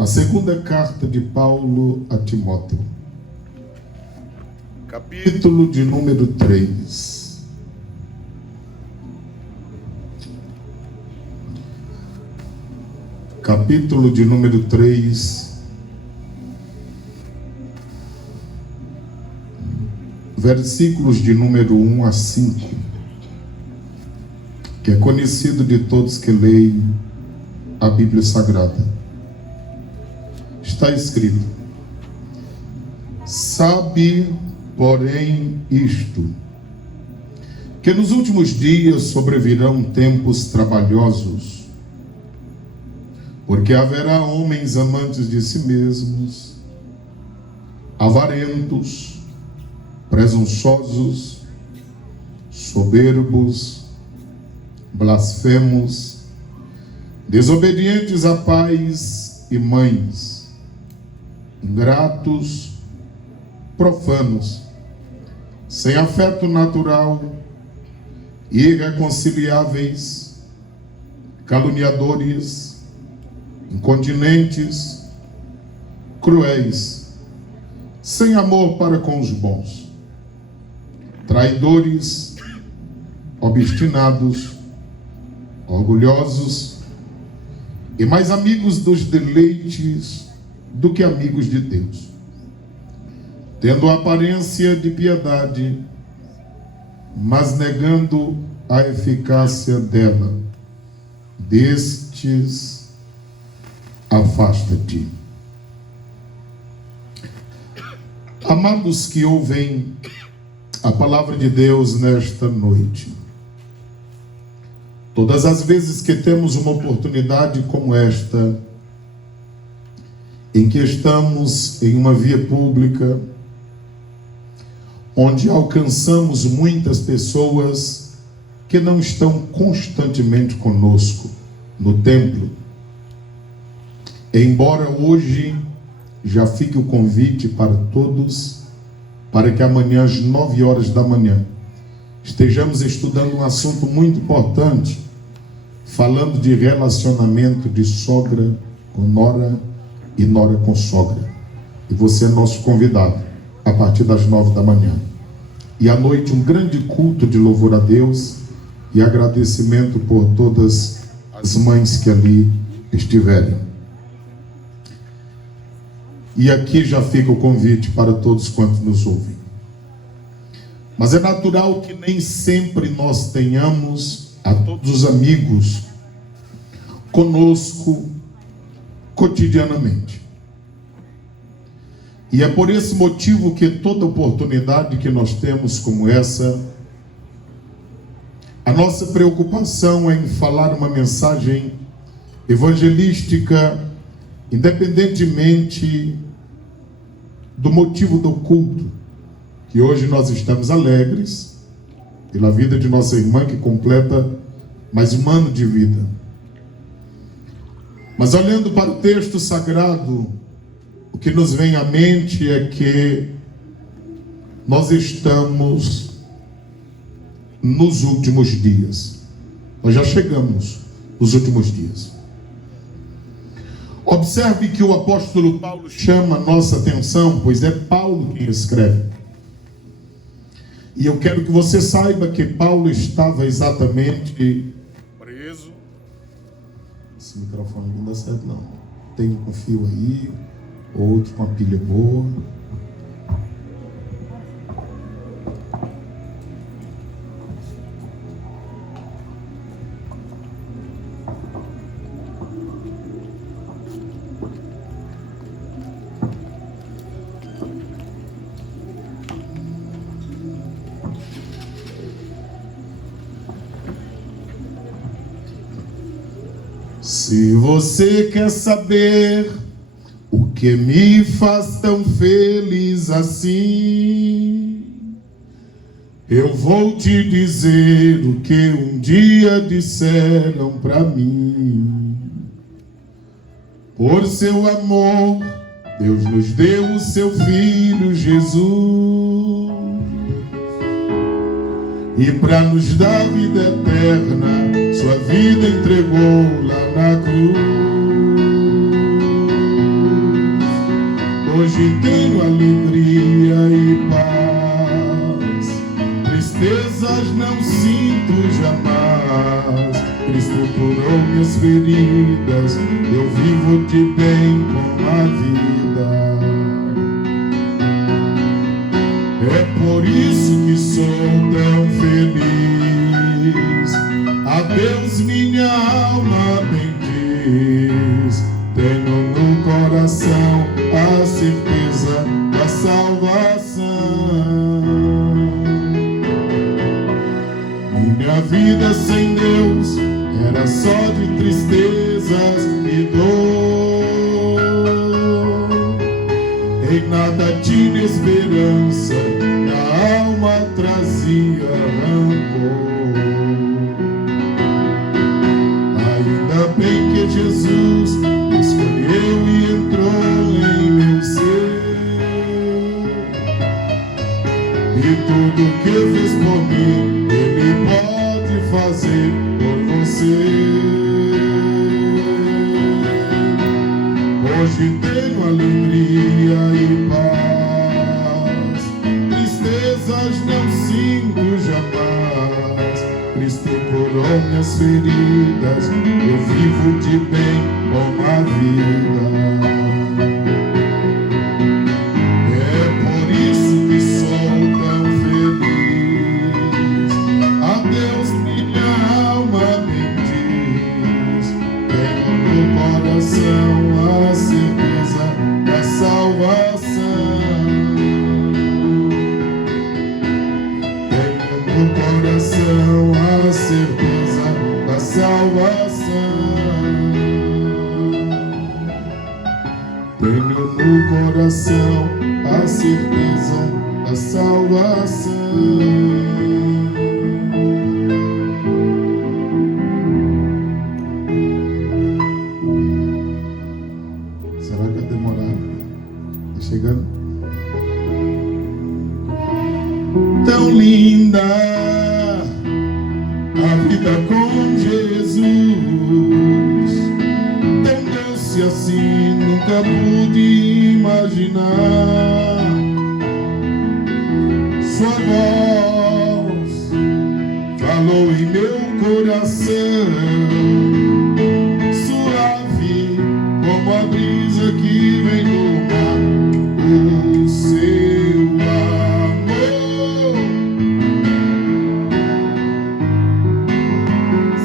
A segunda carta de Paulo a Timóteo, capítulo de número 3. Capítulo de número 3, versículos de número 1 a 5, que é conhecido de todos que leem a Bíblia Sagrada. Está escrito: sabe, porém, isto, que nos últimos dias sobrevirão tempos trabalhosos, porque haverá homens amantes de si mesmos, avarentos, presunçosos, soberbos, blasfemos, desobedientes a pais e mães, ingratos, profanos, sem afeto natural, irreconciliáveis, caluniadores, incontinentes, cruéis, sem amor para com os bons, traidores, obstinados, orgulhosos e mais amigos dos deleites do que amigos de Deus, tendo a aparência de piedade, mas negando a eficácia dela. Destes afasta-te. Amados que ouvem a palavra de Deus nesta noite, todas as vezes que temos uma oportunidade como esta, em que estamos em uma via pública, onde alcançamos muitas pessoas que não estão constantemente conosco no templo, embora hoje já fique o convite para todos, para que amanhã às 9 horas da manhã estejamos estudando um assunto muito importante, falando de relacionamento de sogra com nora e nora com sogra. E você é nosso convidado a partir das 9 da manhã. E à noite um grande culto de louvor a Deus e agradecimento por todas as mães que ali estiverem. E aqui já fica o convite para todos quantos nos ouvem. Mas é natural que nem sempre nós tenhamos a todos os amigos conosco cotidianamente. E é por esse motivo que toda oportunidade que nós temos como essa, a nossa preocupação é em falar uma mensagem evangelística, independentemente do motivo do culto, que hoje nós estamos alegres pela vida de nossa irmã que completa mais um ano de vida. Mas olhando para o texto sagrado, o que nos vem à mente é que nós estamos nos últimos dias. Nós já chegamos nos últimos dias. Observe que o apóstolo Paulo chama a nossa atenção, pois é Paulo quem escreve. E eu quero que você saiba que Paulo estava exatamente preso. Esse microfone não dá certo não. Tem um com fio aí, outro com a pilha boa. Se você quer saber o que me faz tão feliz assim, eu vou te dizer o que um dia disseram pra mim. Por seu amor, Deus nos deu o seu Filho Jesus, e para nos dar vida eterna, sua vida entregou lá na cruz. Hoje tenho alegria e paz, tristezas não sinto jamais. Cristo curou minhas feridas, eu vivo de bem com a vida. É por isso que sou tão feliz. A Deus minha alma bendiz. Tenho no coração a certeza da salvação. Minha vida sem Deus era só de tristezas e dor. Em nada tinha esperança, a alma trazia rancor. Ainda bem que Jesus escolheu e entrou em meu ser, e tudo que fez por mim Ele pode fazer por você. Hoje tenho alegria e paz, tristezas não sinto jamais. Cristo curou minhas feridas, eu vivo de bem com a vida. É por isso que sou tão feliz. A Deus minha alma bendiz. Tenho no coração a certeza da salvação. Tenho no coração a certeza da salvação. Tenho no coração a certeza da salvação. Será que vai demorar? Tá chegando? Tão linda a vida com Jesus, tão doce assim nunca pude imaginar. Sua voz falou em meu coração, suave como a brisa que vem do mar. O seu amor,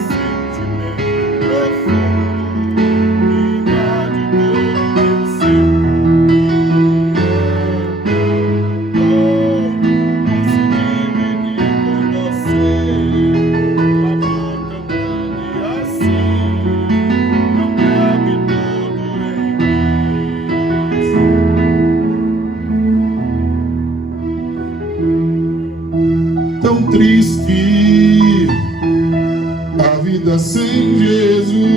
sentimento profundo, invade todo meu ser. Posso dividir com você um amor tão grande assim, não cabe todo em mim. Tão triste a vida sem Jesus,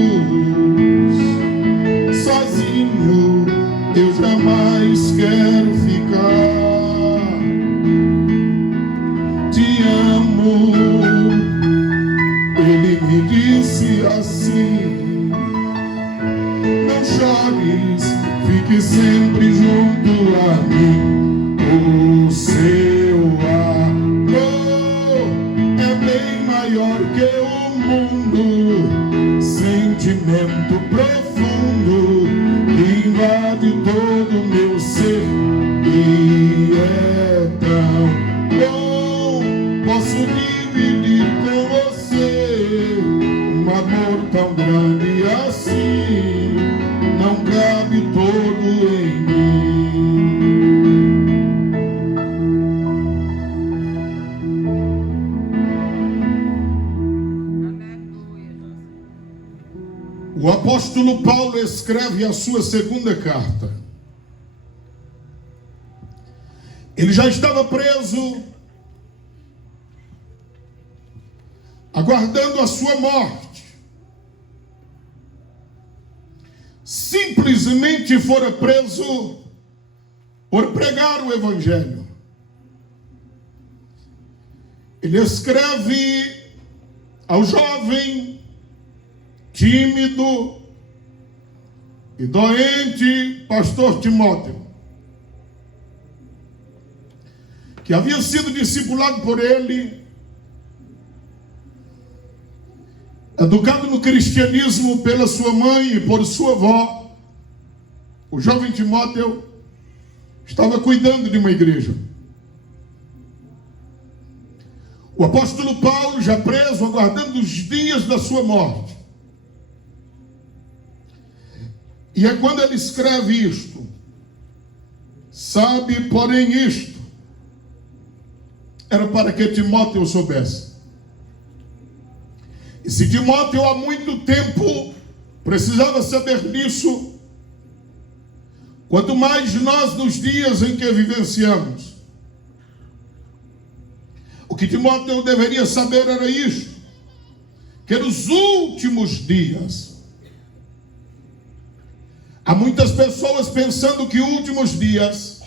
sozinho eu jamais quero ficar. Te amo, Ele me disse assim: não chores, fique sempre junto a mim. O seu amor é bem maior que o mundo, sentimento profundo que invade todo o meu ser. E é tão bom, posso dividir com você um amor tão grande assim, não cabe todo em mim. O apóstolo Paulo escreve a sua segunda carta. Ele já estava preso, aguardando a sua morte. Simplesmente fora preso por pregar o evangelho. Ele escreve ao jovem, tímido e doente pastor Timóteo, que havia sido discipulado por ele, educado no cristianismo pela sua mãe e por sua avó, o jovem Timóteo estava cuidando de uma igreja. O apóstolo Paulo, já preso, aguardando os dias da sua morte. E é quando ele escreve isto: sabe, porém, isto era para que Timóteo soubesse. E se Timóteo há muito tempo precisava saber disso, quanto mais nós nos dias em que vivenciamos. O que Timóteo deveria saber era isto: que nos últimos dias, há muitas pessoas pensando que últimos dias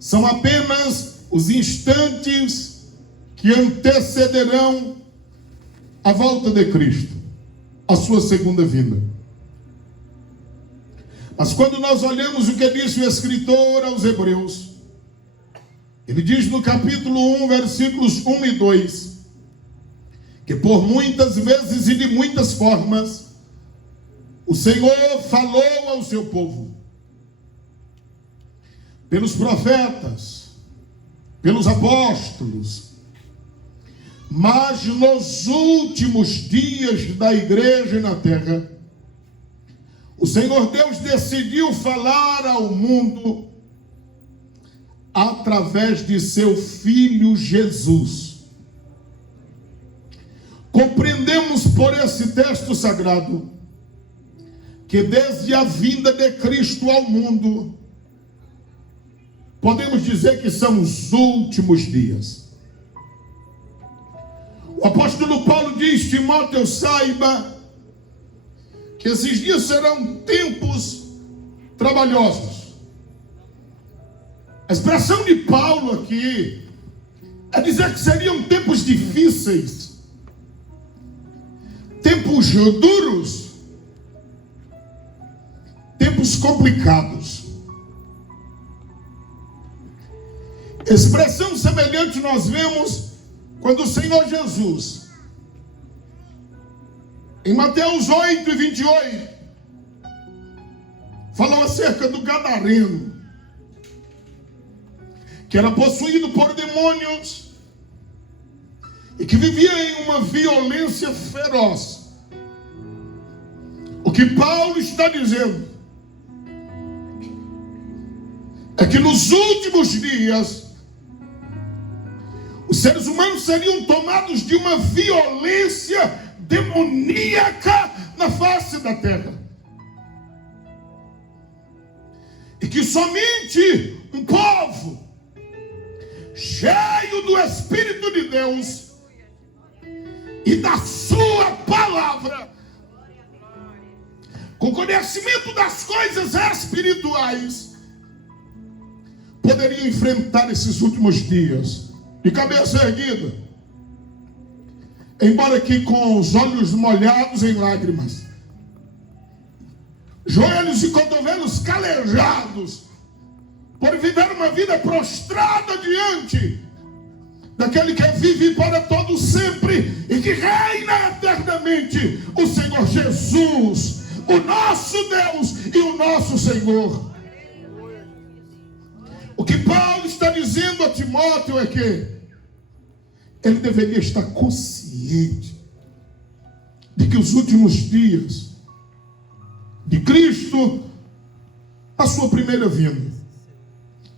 são apenas os instantes que antecederão a volta de Cristo, a sua segunda vinda. Mas quando nós olhamos o que disse o escritor aos Hebreus, ele diz no capítulo 1, versículos 1 e 2, que por muitas vezes e de muitas formas, o Senhor falou ao seu povo, pelos profetas, pelos apóstolos, mas nos últimos dias da igreja na terra, o Senhor Deus decidiu falar ao mundo através de seu Filho Jesus. Compreendemos por esse texto sagrado que desde a vinda de Cristo ao mundo, podemos dizer que são os últimos dias. O apóstolo Paulo diz: Timóteo, saiba que esses dias serão tempos trabalhosos. A expressão de Paulo aqui é dizer que seriam tempos difíceis, tempos duros, tempos complicados. Expressão semelhante nós vemos quando o Senhor Jesus, em Mateus 8 e 28, falou acerca do gadareno, que era possuído por demônios e que vivia em uma violência feroz. O que Paulo está dizendo é que nos últimos dias os seres humanos seriam tomados de uma violência demoníaca na face da terra. E que somente um povo cheio do Espírito de Deus e da sua palavra, com conhecimento das coisas espirituais, poderia enfrentar esses últimos dias de cabeça erguida, embora que com os olhos molhados em lágrimas, joelhos e cotovelos calejados, por viver uma vida prostrada diante daquele que vive para todo sempre e que reina eternamente, o Senhor Jesus, o nosso Deus e o nosso Senhor. O que Paulo está dizendo a Timóteo é que ele deveria estar consciente de que os últimos dias de Cristo, a sua primeira vinda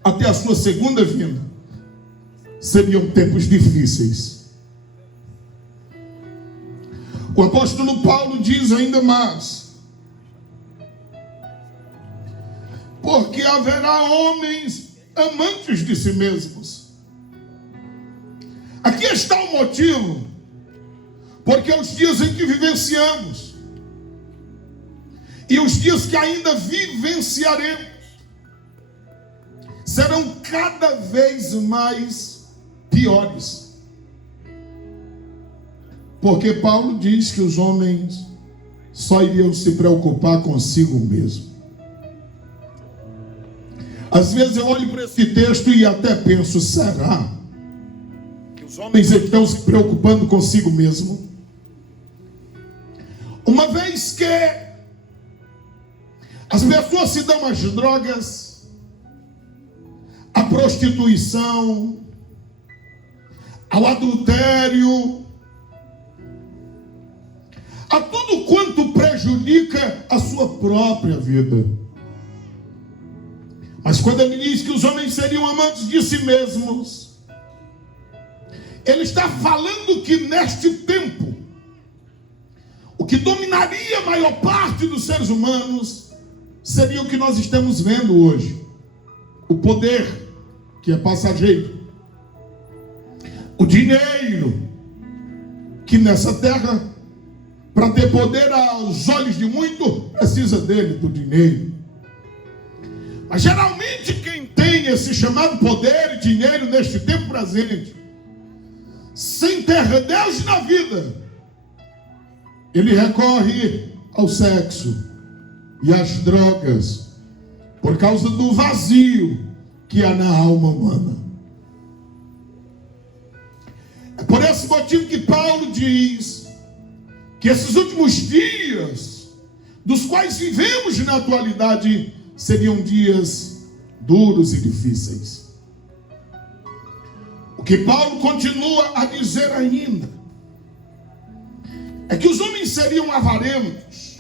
até a sua segunda vinda, seriam tempos difíceis. O apóstolo Paulo diz ainda mais: porque haverá homens amantes de si mesmos. Aqui está o motivo, porque os dias em que vivenciamos e os dias que ainda vivenciaremos serão cada vez mais piores. Porque Paulo diz que os homens só iriam se preocupar consigo mesmo. Às vezes eu olho para esse texto e até penso, será que os homens estão se preocupando consigo mesmo? Uma vez que as pessoas se dão às drogas, à prostituição, ao adultério, a tudo quanto prejudica a sua própria vida. Mas quando ele diz que os homens seriam amantes de si mesmos, ele está falando que neste tempo, o que dominaria a maior parte dos seres humanos seria o que nós estamos vendo hoje: o poder, que é passageiro, o dinheiro, que nessa terra, para ter poder aos olhos de muito, precisa dele, do dinheiro. Mas geralmente quem tem esse chamado poder e dinheiro neste tempo presente, sem ter Deus na vida, ele recorre ao sexo e às drogas, por causa do vazio que há na alma humana. É por esse motivo que Paulo diz que esses últimos dias, dos quais vivemos na atualidade, seriam dias duros e difíceis. O que Paulo continua a dizer ainda é que os homens seriam avarentos.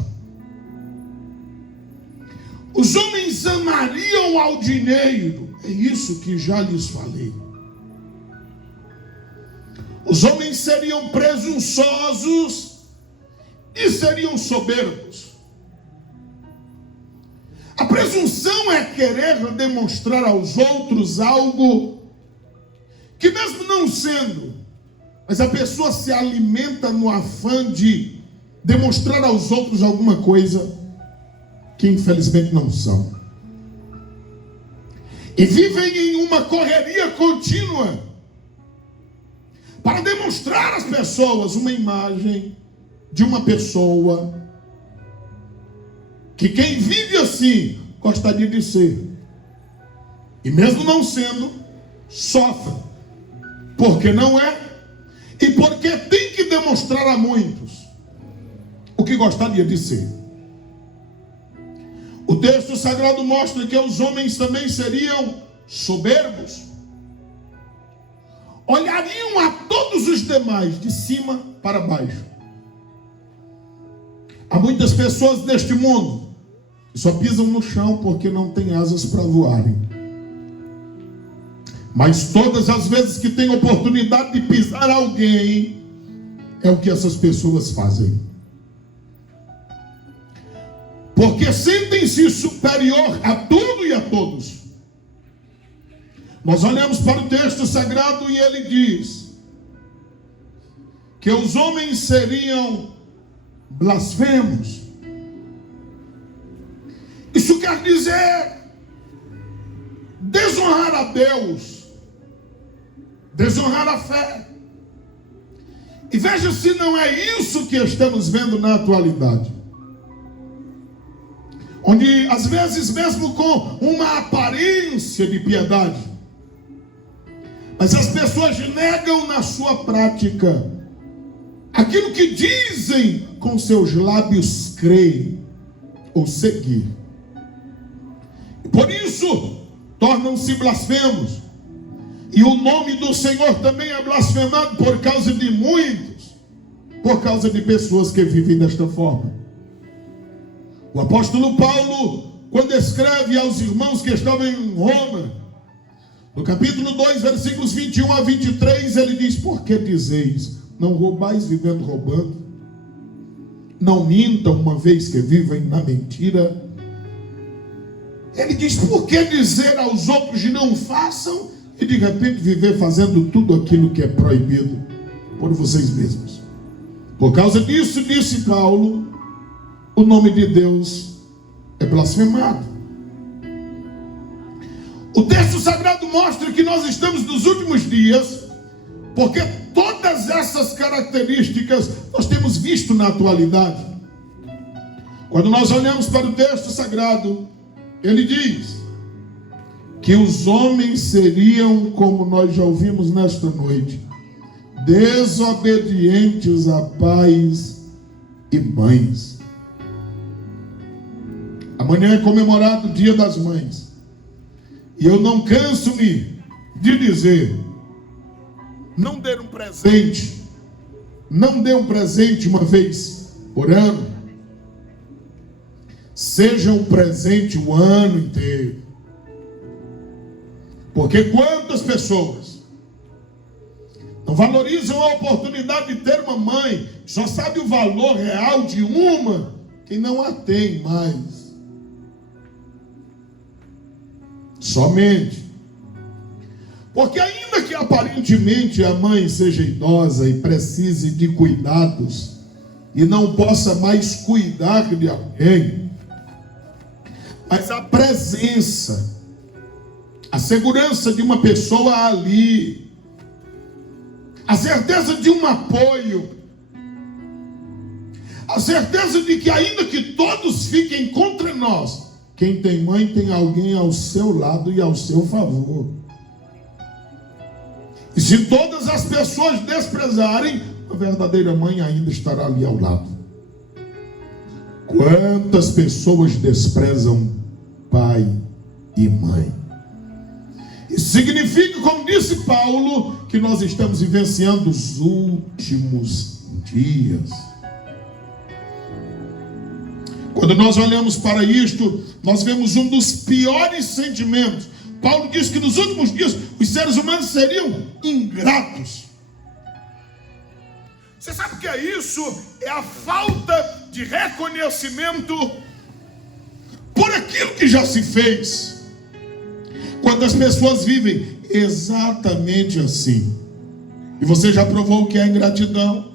Os homens amariam ao dinheiro. É isso que já lhes falei. Os homens seriam presunçosos e seriam soberbos. A presunção é querer demonstrar aos outros algo que, mesmo não sendo, mas a pessoa se alimenta no afã de demonstrar aos outros alguma coisa que infelizmente não são. E vivem em uma correria contínua para demonstrar às pessoas uma imagem de uma pessoa que quem vive assim gostaria de ser. E mesmo não sendo, sofre. Porque não é, e porque tem que demonstrar a muitos o que gostaria de ser. O texto sagrado mostra que os homens também seriam soberbos. Olhariam a todos os demais de cima para baixo. Há muitas pessoas neste mundo que só pisam no chão porque não têm asas para voarem. Mas todas as vezes que tem oportunidade de pisar alguém, é o que essas pessoas fazem. Porque sentem-se superior a tudo e a todos. Nós olhamos para o texto sagrado e ele diz que os homens seriam blasfemos. Isso quer dizer desonrar a Deus, desonrar a fé. E veja se não é isso que estamos vendo na atualidade. Onde às vezes mesmo com uma aparência de piedade, mas as pessoas negam na sua prática aquilo que dizem com seus lábios crer ou seguir. E por isso tornam-se blasfemos. E o nome do Senhor também é blasfemado por causa de muitos, por causa de pessoas que vivem desta forma. O apóstolo Paulo, quando escreve aos irmãos que estavam em Roma, no capítulo 2, versículos 21 a 23, ele diz: por que dizeis, não roubais vivendo roubando? Não mintam uma vez que vivem na mentira? Ele diz: por que dizer aos outros não façam, e de repente viver fazendo tudo aquilo que é proibido por vocês mesmos? Por causa disso, disse Paulo, o nome de Deus é blasfemado. O texto sagrado mostra que nós estamos nos últimos dias, porque todas essas características nós temos visto na atualidade. Quando nós olhamos para o texto sagrado, ele diz que os homens seriam, como nós já ouvimos nesta noite, desobedientes a pais e mães. Amanhã é comemorado o Dia das Mães. E eu não canso-me de dizer: não dê um presente. Não dê um presente uma vez por ano. Seja um presente o ano inteiro. Porque quantas pessoas não valorizam a oportunidade de ter uma mãe, só sabe o valor real de uma que não a tem mais. Somente. Porque ainda que aparentemente a mãe seja idosa e precise de cuidados e não possa mais cuidar de alguém, mas a presença, a segurança de uma pessoa ali, a certeza de um apoio, a certeza de que ainda que todos fiquem contra nós, quem tem mãe tem alguém ao seu lado e ao seu favor. E se todas as pessoas desprezarem, a verdadeira mãe ainda estará ali ao lado. Quantas pessoas desprezam pai e mãe? Isso significa, como disse Paulo, que nós estamos vivenciando os últimos dias. Quando nós olhamos para isto, nós vemos um dos piores sentimentos. Paulo diz que nos últimos dias os seres humanos seriam ingratos. Você sabe o que é isso? É a falta de reconhecimento por aquilo que já se fez. Quando as pessoas vivem exatamente assim. E você já provou o que é ingratidão?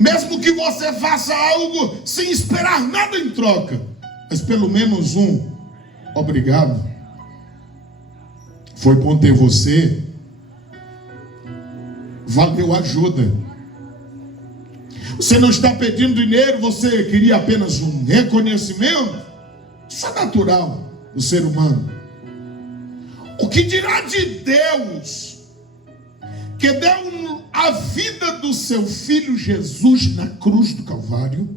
Mesmo que você faça algo sem esperar nada em troca, mas pelo menos um obrigado foi bom ter você, valeu a ajuda. Você não está pedindo dinheiro, você queria apenas um reconhecimento. Isso é natural do ser humano. O que dirá de Deus, que deu a vida do seu filho Jesus na cruz do Calvário,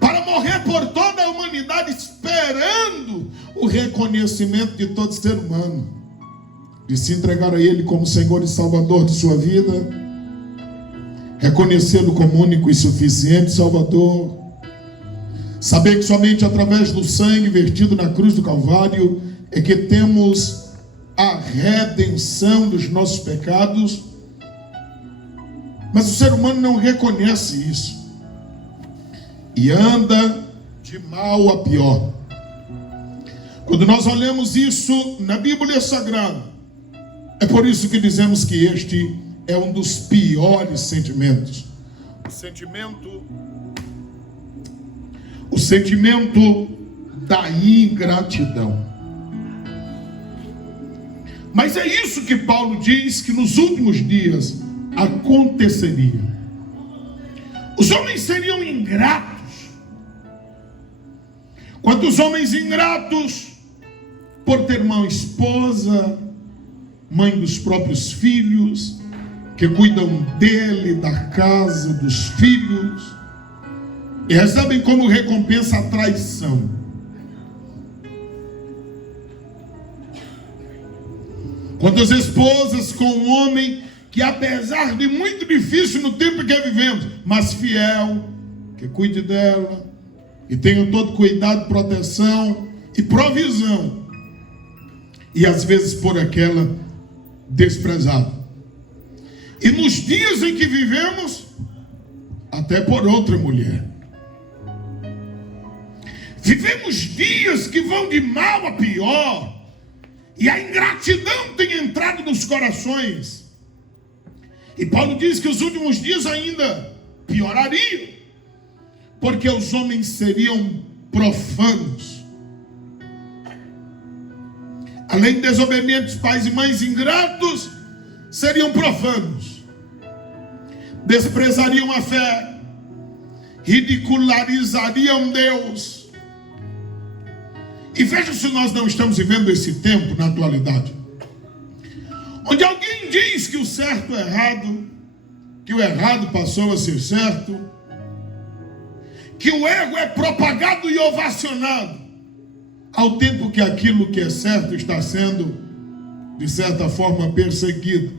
para morrer por toda a humanidade, esperando o reconhecimento de todo ser humano, de se entregar a Ele como Senhor e Salvador de sua vida, reconhecê-lo como único e suficiente Salvador, saber que somente através do sangue vertido na cruz do Calvário é que temos a redenção dos nossos pecados. Mas o ser humano não reconhece isso e anda de mal a pior. Quando nós olhamos isso na Bíblia Sagrada, é por isso que dizemos que este é um dos piores sentimentos. O sentimento da ingratidão. Mas é isso que Paulo diz que nos últimos dias aconteceria. Os homens seriam ingratos. Quantos homens ingratos por ter uma esposa, mãe dos próprios filhos, que cuidam dele, da casa, dos filhos, e recebem como recompensa a traição. Quantas esposas com um homem que, apesar de muito difícil no tempo que vivemos, mas fiel, que cuide dela e tenha todo cuidado, proteção e provisão, e às vezes por aquela desprezada. E nos dias em que vivemos, até por outra mulher. Vivemos dias que vão de mal a pior, e a ingratidão tem entrado nos corações. E Paulo diz que os últimos dias ainda piorariam, porque os homens seriam profanos. Além de desobedientes, pais e mães ingratos, seriam profanos. Desprezariam a fé, ridicularizariam Deus E veja se nós não estamos vivendo esse tempo na atualidade, onde alguém diz que o certo é errado, que o errado passou a ser certo, que o erro é propagado e ovacionado, ao tempo que aquilo que é certo está sendo, de certa forma, perseguido,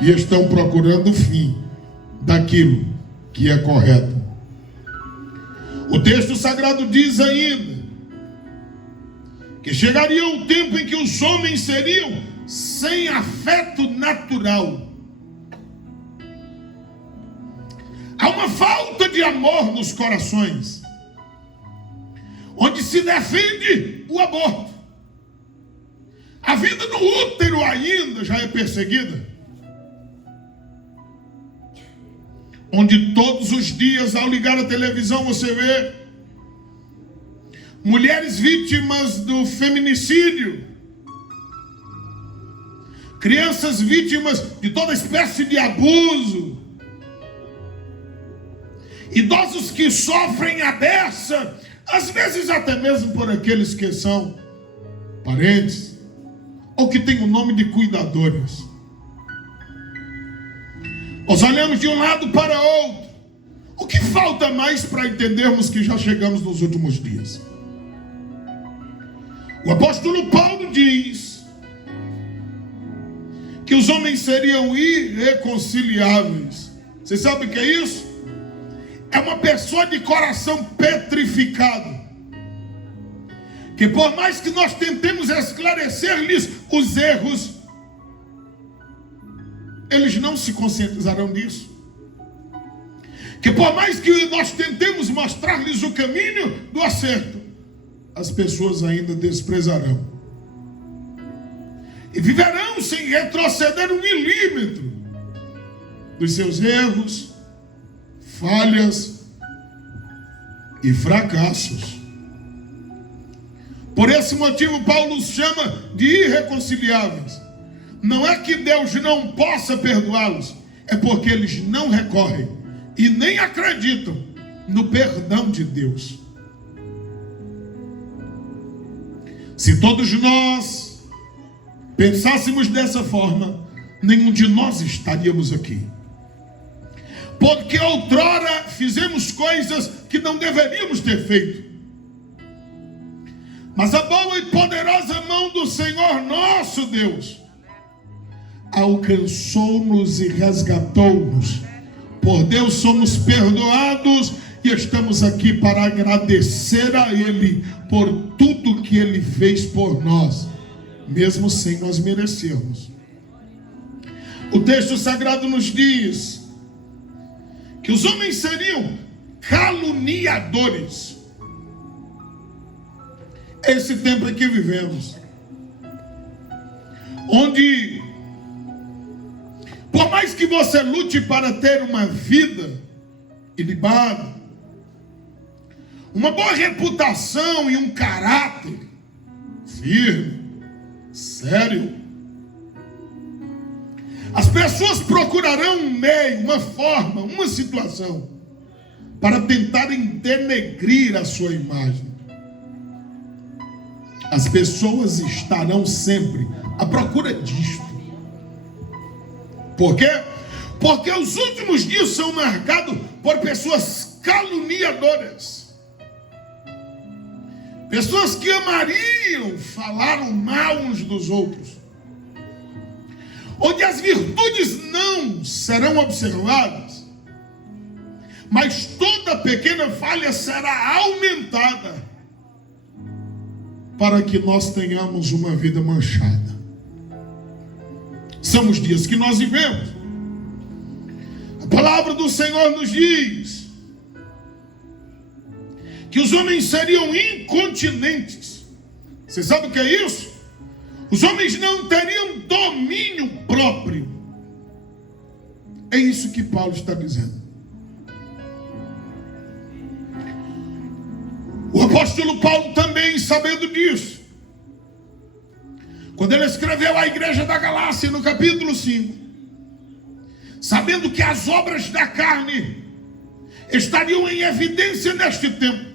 e estão procurando o fim daquilo que é correto. O texto sagrado diz ainda que chegaria um tempo em que os homens seriam sem afeto natural. Há uma falta de amor nos corações, onde se defende o aborto. A vida no útero ainda já é perseguida, onde todos os dias, ao ligar a televisão, você vê mulheres vítimas do feminicídio, crianças vítimas de toda espécie de abuso, idosos que sofrem a beça, às vezes até mesmo por aqueles que são parentes ou que têm o nome de cuidadores. Nós olhamos de um lado para outro. O que falta mais para entendermos que já chegamos nos últimos dias? O apóstolo Paulo diz que os homens seriam irreconciliáveis. Você sabe o que é isso? É uma pessoa de coração petrificado, que por mais que nós tentemos esclarecer-lhes os erros, eles não se conscientizarão disso. Que por mais que nós tentemos mostrar-lhes o caminho do acerto, as pessoas ainda desprezarão e viverão sem retroceder 1 milímetro dos seus erros, falhas e fracassos. Por esse motivo, Paulo os chama de irreconciliáveis. Não é que Deus não possa perdoá-los, é porque eles não recorrem e nem acreditam no perdão de Deus. Se todos nós pensássemos dessa forma, nenhum de nós estaríamos aqui. Porque outrora fizemos coisas que não deveríamos ter feito. Mas a boa e poderosa mão do Senhor nosso Deus alcançou-nos e resgatou-nos. Por Deus somos perdoados e estamos aqui para agradecer a Ele por tudo que Ele fez por nós, mesmo sem nós merecermos. O texto sagrado nos diz que os homens seriam caluniadores. Esse tempo em que vivemos, onde por mais que você lute para ter uma vida ilibada, uma boa reputação e um caráter firme, sério, as pessoas procurarão um meio, uma forma, uma situação para tentarem denegrir a sua imagem. As pessoas estarão sempre à procura disto. Por quê? Porque os últimos dias são marcados por pessoas caluniadoras. Pessoas que amariam falar o mal uns dos outros. Onde as virtudes não serão observadas, mas toda pequena falha será aumentada para que nós tenhamos uma vida manchada. São os dias que nós vivemos. A palavra do Senhor nos diz que os homens seriam incontinentes. Você sabe o que é isso? Os homens não teriam domínio próprio. É isso que Paulo está dizendo. O apóstolo Paulo também, sabendo disso, quando ele escreveu à igreja da Galácia, no capítulo 5, sabendo que as obras da carne estariam em evidência neste tempo,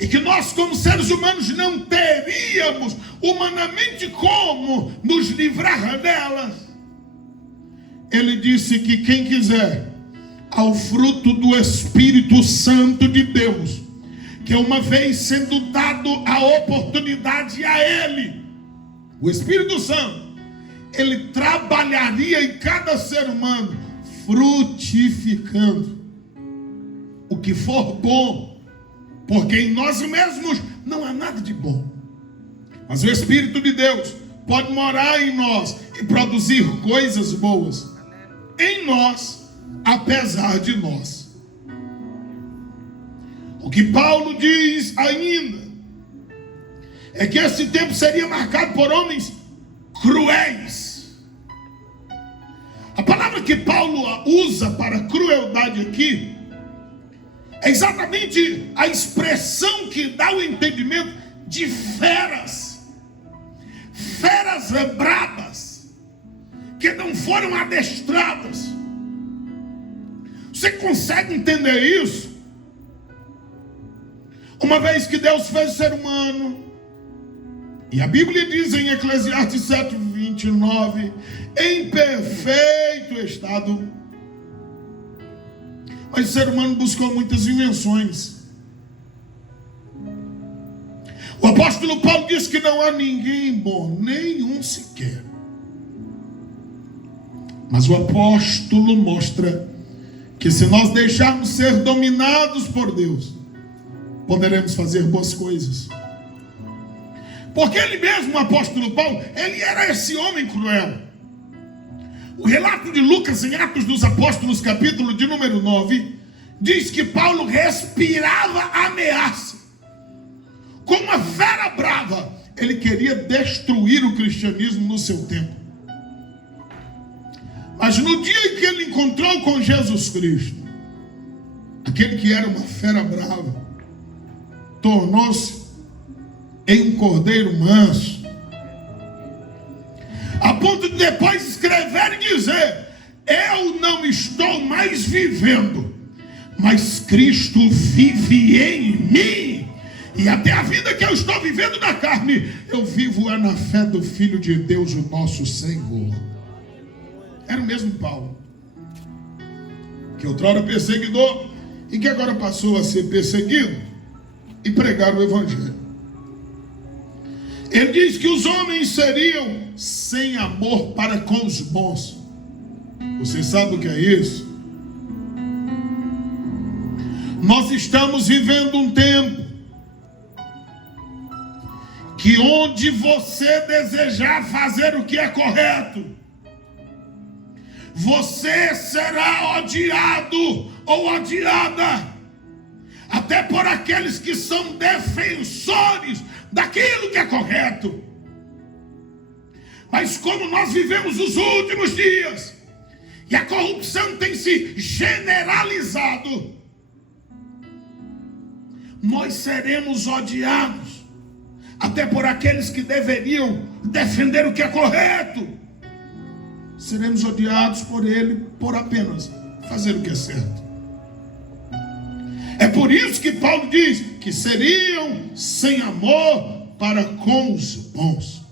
e que nós, como seres humanos, não teríamos humanamente como nos livrar delas, ele disse que quem quiser ao fruto do Espírito Santo de Deus, que uma vez sendo dado a oportunidade a ele, o Espírito Santo, ele trabalharia em cada ser humano, frutificando o que for bom, porque em nós mesmos não há nada de bom, mas o Espírito de Deus pode morar em nós e produzir coisas boas em nós, apesar de nós. O que Paulo diz ainda é que esse tempo seria marcado por homens cruéis. A palavra que Paulo usa para crueldade aqui é exatamente a expressão que dá o entendimento de feras. Feras brabas, que não foram adestradas. Você consegue entender isso? Uma vez que Deus fez o ser humano, e a Bíblia diz em Eclesiastes 7:29, em perfeito estado. Mas o ser humano buscou muitas invenções. O apóstolo Paulo diz que não há ninguém bom, nenhum sequer. Mas o apóstolo mostra que se nós deixarmos ser dominados por Deus, poderemos fazer boas coisas. Porque ele mesmo, o apóstolo Paulo, ele era esse homem cruel. O relato de Lucas em Atos dos Apóstolos, capítulo de número 9, diz que Paulo respirava ameaça. Com uma fera brava, ele queria destruir o cristianismo no seu tempo. Mas no dia em que ele encontrou com Jesus Cristo, aquele que era uma fera brava, tornou-se em um cordeiro manso, a ponto de depois escrever e dizer: eu não estou mais vivendo, mas Cristo vive em mim, e até a vida que eu estou vivendo na carne, eu vivo na fé do Filho de Deus, o nosso Senhor. Era o mesmo Paulo, que outrora perseguidor, e que agora passou a ser perseguido e pregar o Evangelho. Ele diz que os homens seriam sem amor para com os bons. Você sabe o que é isso? Nós estamos vivendo um tempo que onde você desejar fazer o que é correto, você será odiado ou odiada, até por aqueles que são defensores daquilo que é correto. Mas como nós vivemos os últimos dias e a corrupção tem se generalizado, nós seremos odiados até por aqueles que deveriam defender o que é correto. Seremos odiados por ele por apenas fazer o que é certo. É por isso que Paulo diz que seriam sem amor para com os bons.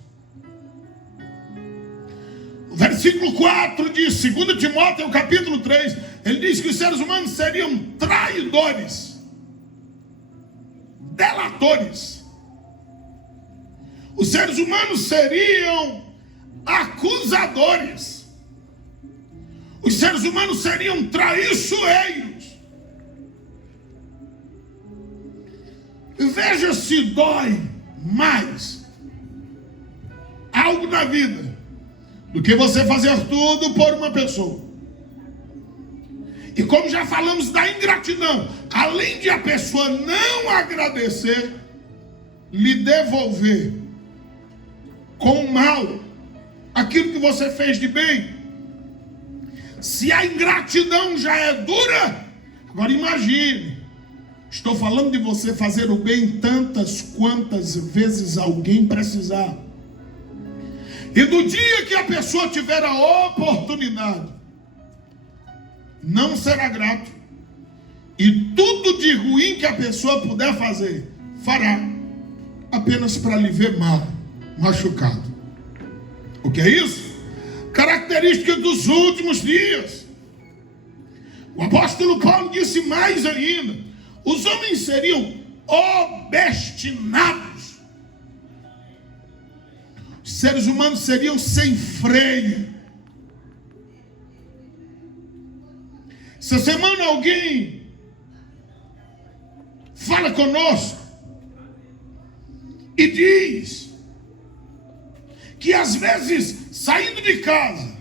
O versículo 4 diz, 2 Timóteo capítulo 3, ele diz que os seres humanos seriam traidores, delatores. Os seres humanos seriam acusadores. Os seres humanos seriam traiçoeiros. Veja se dói mais algo na vida do que você fazer tudo por uma pessoa. E como já falamos da ingratidão, além de a pessoa não agradecer, lhe devolver com mal aquilo que você fez de bem. Se a ingratidão já é dura, agora imagine, estou falando de você fazer o bem tantas quantas vezes alguém precisar. E do dia que a pessoa tiver a oportunidade, não será grato. E tudo de ruim que a pessoa puder fazer, fará apenas para lhe ver mal, machucado. O que é isso? Característica dos últimos dias. O apóstolo Paulo disse mais ainda: os homens seriam obstinados. Os seres humanos seriam sem freio. Essa semana alguém fala conosco e diz que às vezes, saindo de casa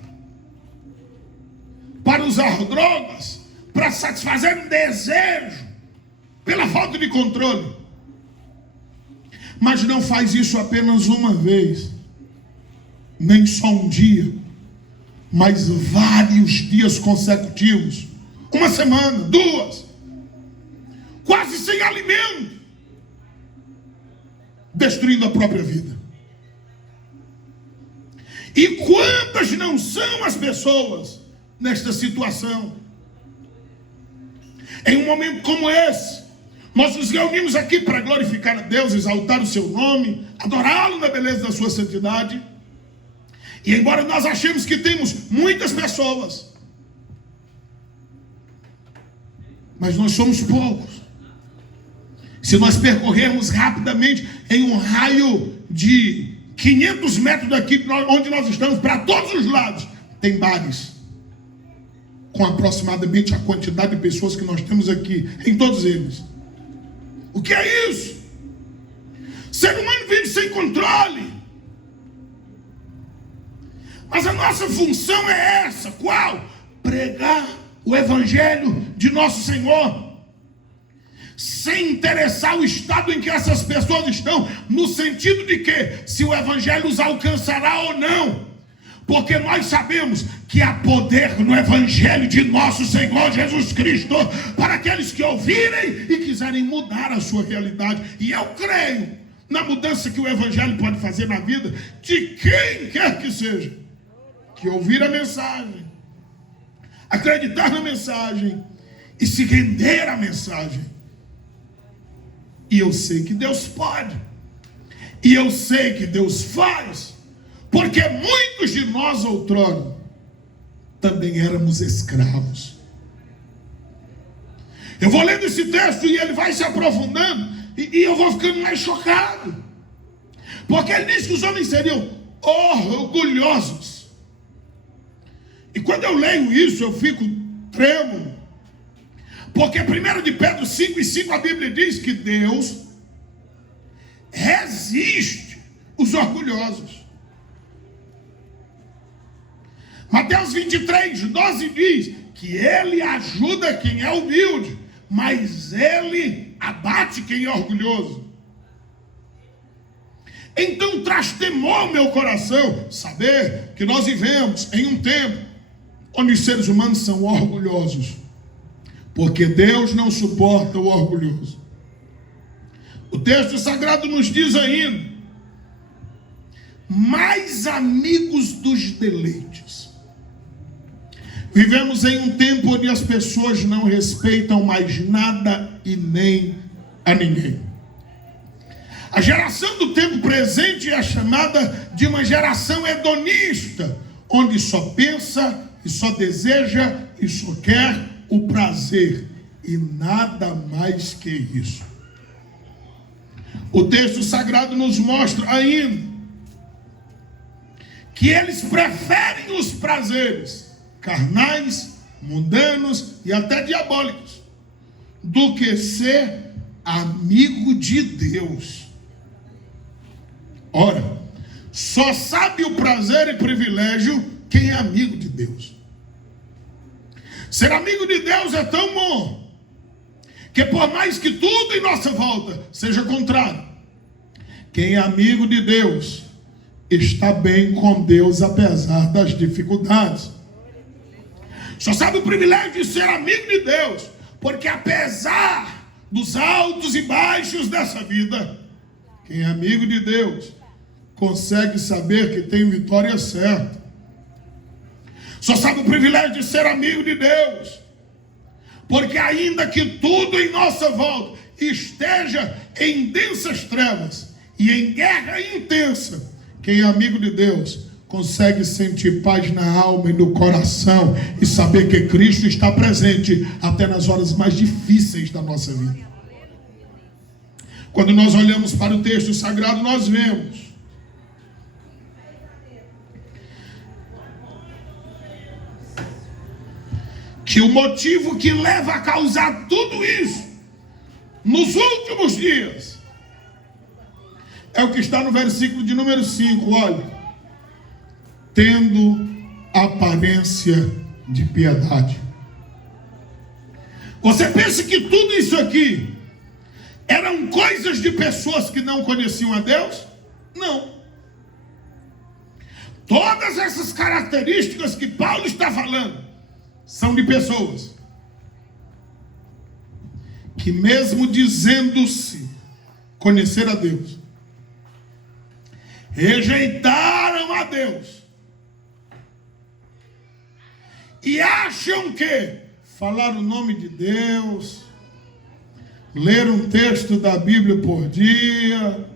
para usar drogas, para satisfazer um desejo, pela falta de controle, mas não faz isso apenas uma vez, nem só um dia, mas vários dias consecutivos, uma semana, duas, quase sem alimento, destruindo a própria vida. E quantas não são as pessoas nesta situação? Em um momento como esse, nós nos reunimos aqui para glorificar a Deus, exaltar o seu nome, adorá-lo na beleza da sua santidade. E embora nós achemos que temos muitas pessoas, mas nós somos poucos. Se nós percorrermos rapidamente em um raio de 500 metros daqui onde nós estamos, para todos os lados, tem bares com aproximadamente a quantidade de pessoas que nós temos aqui, em todos eles. O que é isso? O ser humano vive sem controle. Mas a nossa função é essa. Qual? Pregar o evangelho de nosso Senhor, sem interessar o estado em que essas pessoas estão, no sentido de que se o evangelho os alcançará ou não, porque nós sabemos que há poder no evangelho de nosso Senhor Jesus Cristo para aqueles que ouvirem e quiserem mudar a sua realidade. E eu creio na mudança que o evangelho pode fazer na vida de quem quer que seja, que ouvir a mensagem, acreditar na mensagem e se render à mensagem. E eu sei que Deus pode, e eu sei que Deus faz, porque muitos de nós outrora também éramos escravos. Eu vou lendo esse texto e ele vai se aprofundando, e eu vou ficando mais chocado, porque ele diz que os homens seriam orgulhosos. E quando eu leio isso, eu fico trêmulo, porque 1 de Pedro 5:5 a Bíblia diz que Deus resiste os orgulhosos. Mateus 23:12 diz que ele ajuda quem é humilde, mas ele abate quem é orgulhoso. Então traz temor ao meu coração saber que nós vivemos em um tempo onde os seres humanos são orgulhosos, porque Deus não suporta o orgulhoso. O texto sagrado nos diz ainda: mais amigos dos deleites. Vivemos em um tempo onde as pessoas não respeitam mais nada e nem a ninguém. A geração do tempo presente é chamada de uma geração hedonista, onde só pensa e só deseja e só quer o prazer e nada mais que isso. O texto sagrado nos mostra ainda que eles preferem os prazeres carnais, mundanos e até diabólicos do que ser amigo de Deus. Ora, só sabe o prazer e privilégio quem é amigo de Deus. Ser amigo de Deus é tão bom que por mais que tudo em nossa volta seja contrário, quem é amigo de Deus está bem com Deus apesar das dificuldades. Só sabe o privilégio de ser amigo de Deus porque apesar dos altos e baixos dessa vida, quem é amigo de Deus consegue saber que tem vitória certa. Só sabe o privilégio de ser amigo de Deus porque ainda que tudo em nossa volta esteja em densas trevas e em guerra intensa, quem é amigo de Deus consegue sentir paz na alma e no coração e saber que Cristo está presente até nas horas mais difíceis da nossa vida. Quando nós olhamos para o texto sagrado, nós vemos que o motivo que leva a causar tudo isso nos últimos dias é o que está no versículo de número 5, olha. Tendo aparência de piedade. Você pensa que tudo isso aqui eram coisas de pessoas que não conheciam a Deus? Não. Todas essas características que Paulo está falando são de pessoas que, mesmo dizendo-se conhecer a Deus, rejeitaram a Deus e acham que falar o nome de Deus, ler um texto da Bíblia por dia,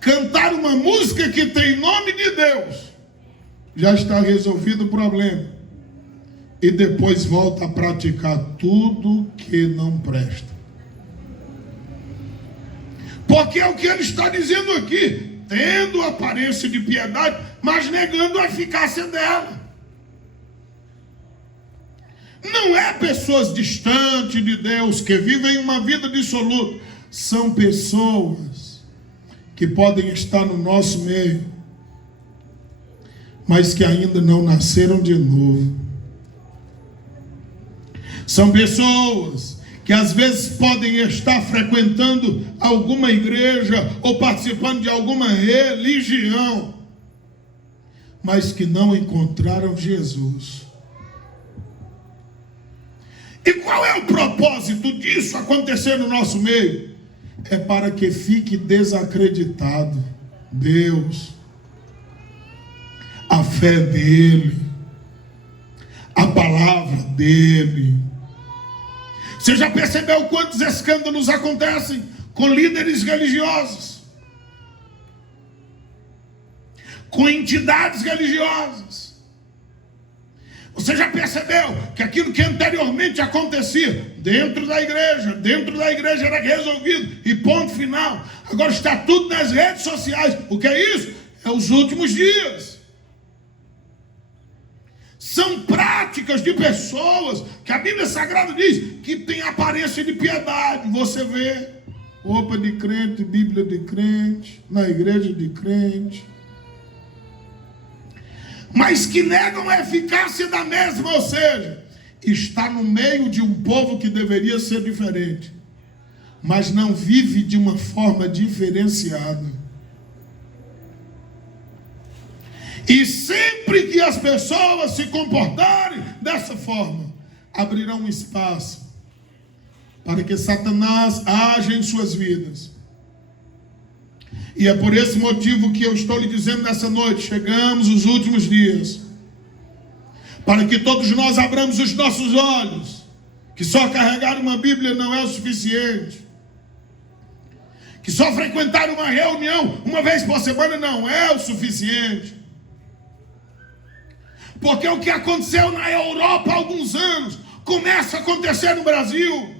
cantar uma música que tem nome de Deus, já está resolvido o problema. E depois volta a praticar tudo que não presta. Porque é o que ele está dizendo aqui, tendo aparência de piedade, mas negando a eficácia dela. Não é pessoas distantes de Deus, que vivem uma vida dissoluta. São pessoas que podem estar no nosso meio, mas que ainda não nasceram de novo. São pessoas que às vezes podem estar frequentando alguma igreja ou participando de alguma religião, mas que não encontraram Jesus. E qual é o propósito disso acontecer no nosso meio? É para que fique desacreditado Deus, a fé dele, a palavra dele. Você já percebeu quantos escândalos acontecem com líderes religiosos, com entidades religiosas? Você já percebeu que aquilo que anteriormente acontecia dentro da igreja era resolvido e ponto final. Agora está tudo nas redes sociais. O que é isso? É os últimos dias. São práticas de pessoas que a Bíblia Sagrada diz que tem aparência de piedade. Você vê roupa de crente, Bíblia de crente, na igreja de crente, mas que negam a eficácia da mesma, ou seja, está no meio de um povo que deveria ser diferente, mas não vive de uma forma diferenciada. E sempre que as pessoas se comportarem dessa forma, abrirão um espaço para que Satanás haja em suas vidas. E é por esse motivo que eu estou lhe dizendo nessa noite, chegamos os últimos dias, para que todos nós abramos os nossos olhos, que só carregar uma Bíblia não é o suficiente, que só frequentar uma reunião uma vez por semana não é o suficiente, porque o que aconteceu na Europa há alguns anos, começa a acontecer no Brasil,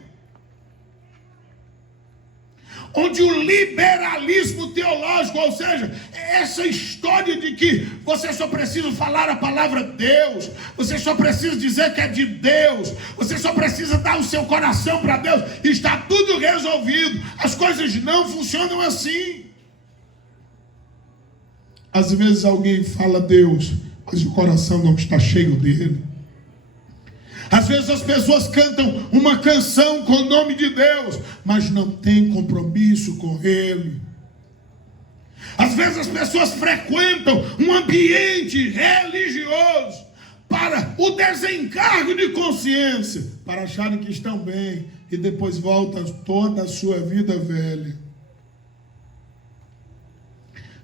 onde o liberalismo teológico, ou seja, essa história de que você só precisa falar a palavra de Deus, você só precisa dizer que é de Deus, você só precisa dar o seu coração para Deus, e está tudo resolvido. As coisas não funcionam assim. Às vezes alguém fala Deus, mas o coração não está cheio dele. Às vezes as pessoas cantam uma canção com o nome de Deus, mas não tem compromisso com Ele. Às vezes as pessoas frequentam um ambiente religioso para o desencargo de consciência, para acharem que estão bem, e depois voltam toda a sua vida velha.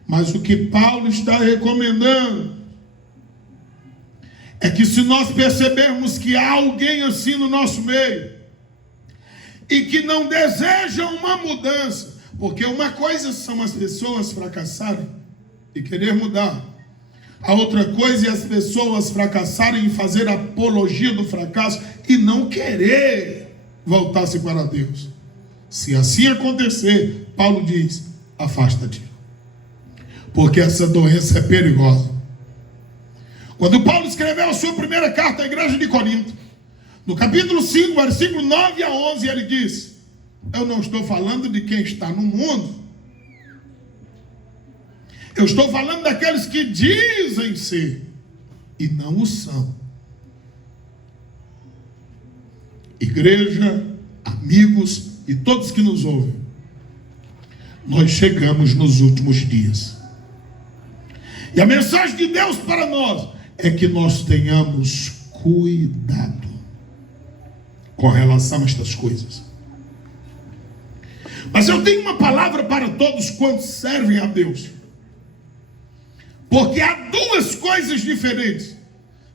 Mas o que Paulo está recomendando é que, se nós percebermos que há alguém assim no nosso meio, e que não desejam uma mudança. Porque uma coisa são as pessoas fracassarem e querer mudar. A outra coisa é as pessoas fracassarem em fazer apologia do fracasso e não querer voltar-se para Deus. Se assim acontecer, Paulo diz, afasta-te, porque essa doença é perigosa. Quando Paulo escreveu a sua primeira carta à igreja de Corinto, no capítulo 5, versículo 9 a 11, ele diz, eu não estou falando de quem está no mundo, eu estou falando daqueles que dizem ser e não o são. Igreja, amigos e todos que nos ouvem, nós chegamos nos últimos dias. E a mensagem de Deus para nós é que nós tenhamos cuidado com relação a estas coisas. Mas eu tenho uma palavra para todos quantos servem a Deus. Porque há duas coisas diferentes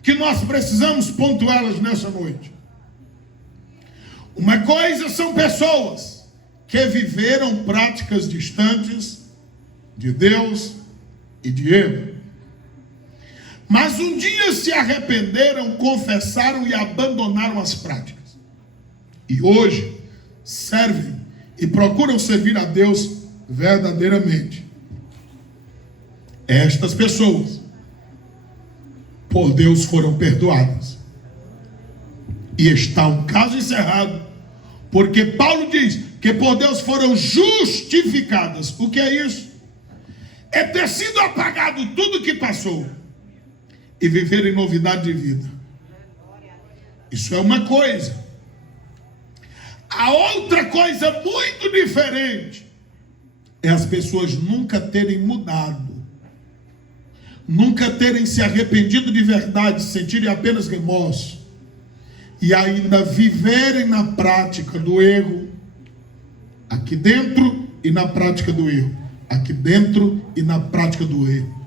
que nós precisamos pontuá-las nessa noite. Uma coisa são pessoas que viveram práticas distantes de Deus e de Ele, mas um dia se arrependeram, confessaram e abandonaram as práticas. E hoje servem e procuram servir a Deus verdadeiramente. Estas pessoas, por Deus, foram perdoadas. E está um caso encerrado, porque Paulo diz que por Deus foram justificadas. O que é isso? É ter sido apagado tudo que passou e viver em novidade de vida. Isso é uma coisa. A outra coisa muito diferente é as pessoas nunca terem mudado, nunca terem se arrependido de verdade, sentirem apenas remorso e ainda viverem na prática do erro, aqui dentro e na prática do erro, aqui dentro e na prática do erro.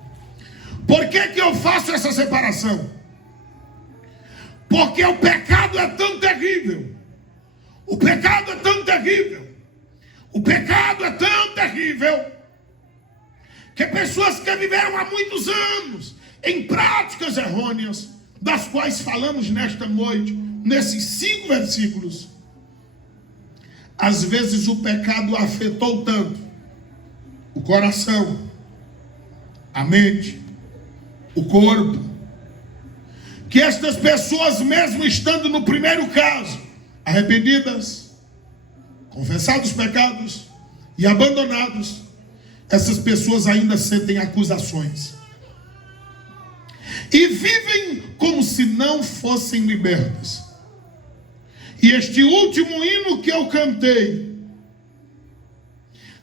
Por que que eu faço essa separação? Porque o pecado é tão terrível, o pecado é tão terrível, o pecado é tão terrível, que pessoas que viveram há muitos anos em práticas errôneas, das quais falamos nesta noite, nesses 5 versículos, às vezes o pecado afetou tanto o coração, a mente, o corpo, que estas pessoas, mesmo estando no primeiro caso, arrependidas, confessados os pecados e abandonados, essas pessoas ainda sentem acusações e vivem como se não fossem libertas. E este último hino que eu cantei,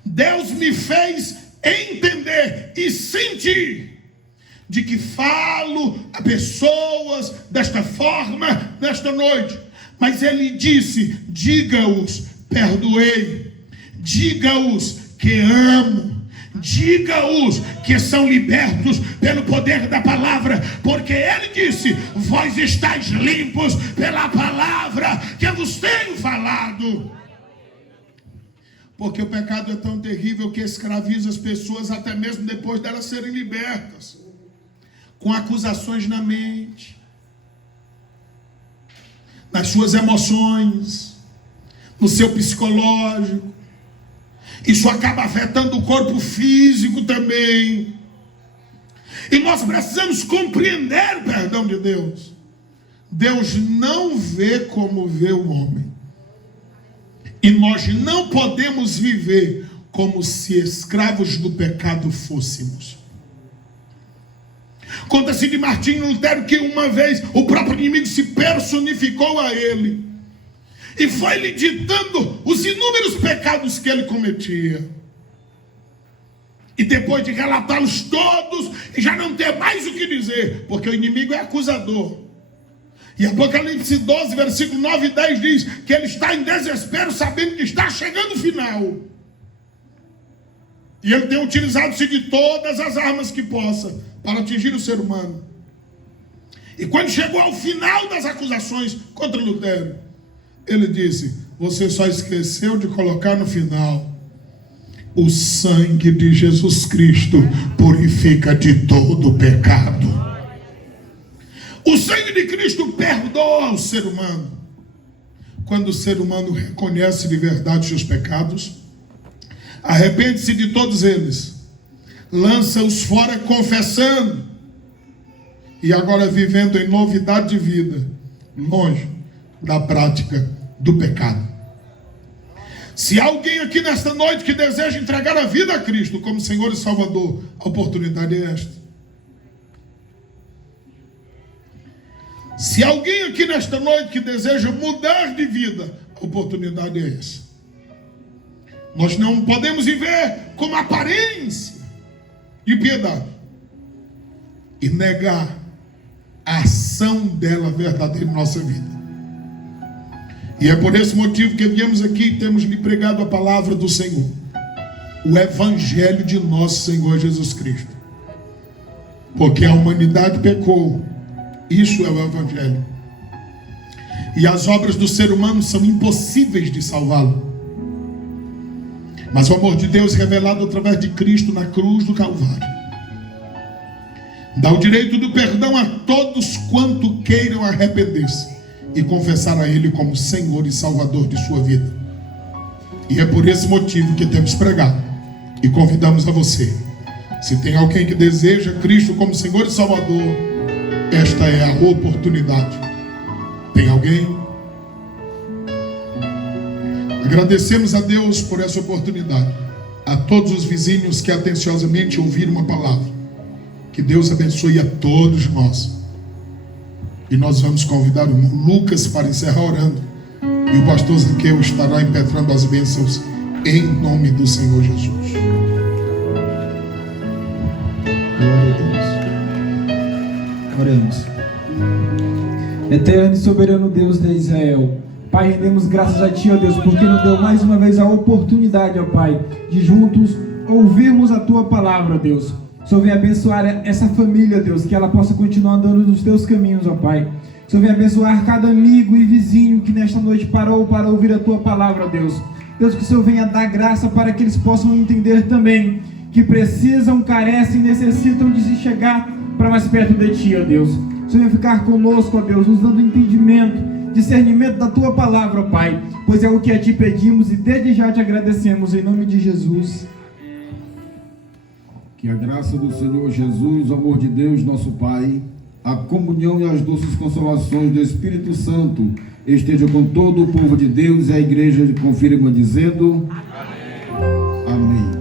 Deus me fez entender e sentir de que falo a pessoas desta forma nesta noite, mas Ele disse, diga-os, perdoei, diga-os que amo, diga-os que são libertos pelo poder da palavra, porque Ele disse, vós estáis limpos pela palavra que eu vos tenho falado. Porque o pecado é tão terrível que escraviza as pessoas até mesmo depois delas serem libertas, com acusações na mente, nas suas emoções, no seu psicológico. Isso acaba afetando o corpo físico também. E nós precisamos compreender o perdão de Deus. Deus não vê como vê o homem. E nós não podemos viver como se escravos do pecado fôssemos. Conta-se de Martinho Lutero que uma vez o próprio inimigo se personificou a ele e foi lhe ditando os inúmeros pecados que ele cometia. E depois de relatá-los todos, e já não ter mais o que dizer, porque o inimigo é acusador. E Apocalipse 12, versículo 9 e 10 diz que ele está em desespero, sabendo que está chegando o final. E ele tem utilizado-se de todas as armas que possa para atingir o ser humano. E quando chegou ao final das acusações contra Lutero, ele disse, você só esqueceu de colocar no final: o sangue de Jesus Cristo purifica de todo pecado. O sangue de Cristo perdoa o ser humano. Quando o ser humano reconhece de verdade seus pecados, arrepende-se de todos eles, lança-os fora confessando, e agora vivendo em novidade de vida, longe da prática do pecado. Se há alguém aqui nesta noite que deseja entregar a vida a Cristo como Senhor e Salvador, a oportunidade é esta. Se há alguém aqui nesta noite que deseja mudar de vida, a oportunidade é essa. Nós não podemos viver com aparência de piedade e negar a ação dela verdadeira em nossa vida. E é por esse motivo que viemos aqui e temos lhe pregado a palavra do Senhor, o Evangelho de nosso Senhor Jesus Cristo. Porque a humanidade pecou, isso é o Evangelho. E as obras do ser humano são impossíveis de salvá-lo. Mas o amor de Deus revelado através de Cristo na cruz do Calvário dá o direito do perdão a todos quanto queiram arrepender-se e confessar a Ele como Senhor e Salvador de sua vida. E é por esse motivo que temos pregado e convidamos a você. Se tem alguém que deseja Cristo como Senhor e Salvador, esta é a oportunidade. Tem alguém? Agradecemos a Deus por essa oportunidade. A todos os vizinhos que atenciosamente ouviram uma palavra. Que Deus abençoe a todos nós. E nós vamos convidar o irmão Lucas para encerrar orando. E o pastor Zaqueu estará impetrando as bênçãos em nome do Senhor Jesus. Glória a Deus. Oramos. Eterno e soberano Deus de Israel, Pai, rendemos graças a Ti, ó Deus, porque nos deu mais uma vez a oportunidade, ó Pai, de juntos ouvirmos a Tua palavra, ó Deus. Senhor, vem abençoar essa família, Deus, que ela possa continuar andando nos Teus caminhos, ó Pai. Senhor, vem abençoar cada amigo e vizinho que nesta noite parou para ouvir a Tua palavra, ó Deus. Deus, que o Senhor venha dar graça para que eles possam entender também que precisam, carecem, necessitam de se chegar para mais perto de Ti, ó Deus. O Senhor venha ficar conosco, ó Deus, nos dando entendimento, discernimento da Tua palavra, ó Pai, pois é o que a Ti pedimos e desde já Te agradecemos, em nome de Jesus. Que a graça do Senhor Jesus, o amor de Deus, nosso Pai, a comunhão e as doces consolações do Espírito Santo esteja com todo o povo de Deus, e a igreja confirma dizendo: Amém. Amém.